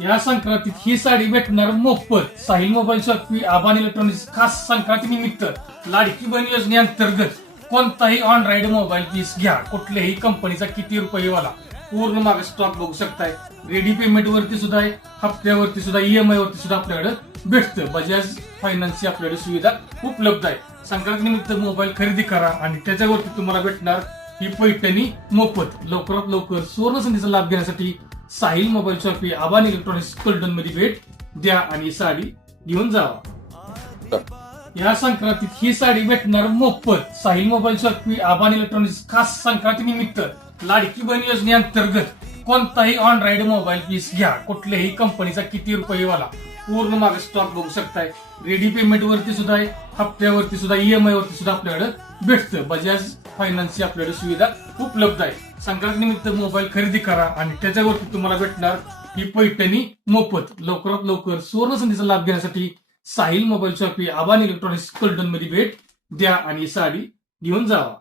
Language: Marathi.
या संक्रांतीत ही साडी भेटणार मोफत. साहिल मोबाईल शॉपी आबान इलेक्ट्रॉनिक्स खास संक्रांती निमित्त लाडकी बहीण योजनेअंतर्गत कोणताही ऑनराइड मोबाईल पीस घ्या, कुठल्याही कंपनीचा किती रुपयेवाला, पूर्ण मागे स्टॉक बघू शकताय. रेडी पेमेंट वरती सुद्धा आहे, हप्त्यावरती सुद्धा, ईएमआय वरती सुद्धा आपल्याकडे भेटतं. बजाज फायनान्सची आपल्याकडे सुविधा उपलब्ध आहे. संक्रांती निमित्त मोबाईल खरेदी करा आणि त्याच्यावरती तुम्हाला भेटणार ही पैठणी मोफत. लवकरात लवकर सुवर्ण संधीचा लाभ घेण्यासाठी साहिल मोबाईल शॉपी आबान इलेक्ट्रॉनिक्स कल्टन मध्ये भेट द्या आणि साडी घेऊन जावा. या संक्रांतीत ही साडी भेटणार मोफत. साहिल मोबाईल शॉपी आबान इलेक्ट्रॉनिक्स खास संक्रांती निमित्त लाडकी बहीण योजनेअंतर्गत कोणताही ऑनराइड मोबाईल पीस घ्या, कुठल्याही कंपनीचा किती रुपयेवाला, पूर्ण मागे स्टॉक बघू शकताय. रेडी पेमेंट वरती सुद्धा आहे, हप्त्यावरती सुद्धा, ईएमआय वरती सुद्धा आपल्याकडे भेटतं. बजाज फायनान्सची आपल्याकडे सुविधा उपलब्ध आहे. संक्रांती निमित्त मोबाईल खरेदी करा आणि त्याच्यावरती तुम्हाला भेटणार ही पैठणी मोफत. लवकरात लवकर सुवर्ण संधीचा लाभ घेण्यासाठी साहिल मोबाईल शॉपी आबान इलेक्ट्रॉनिक्स कल्टन मध्ये भेट द्या आणि साडी घेऊन जावा.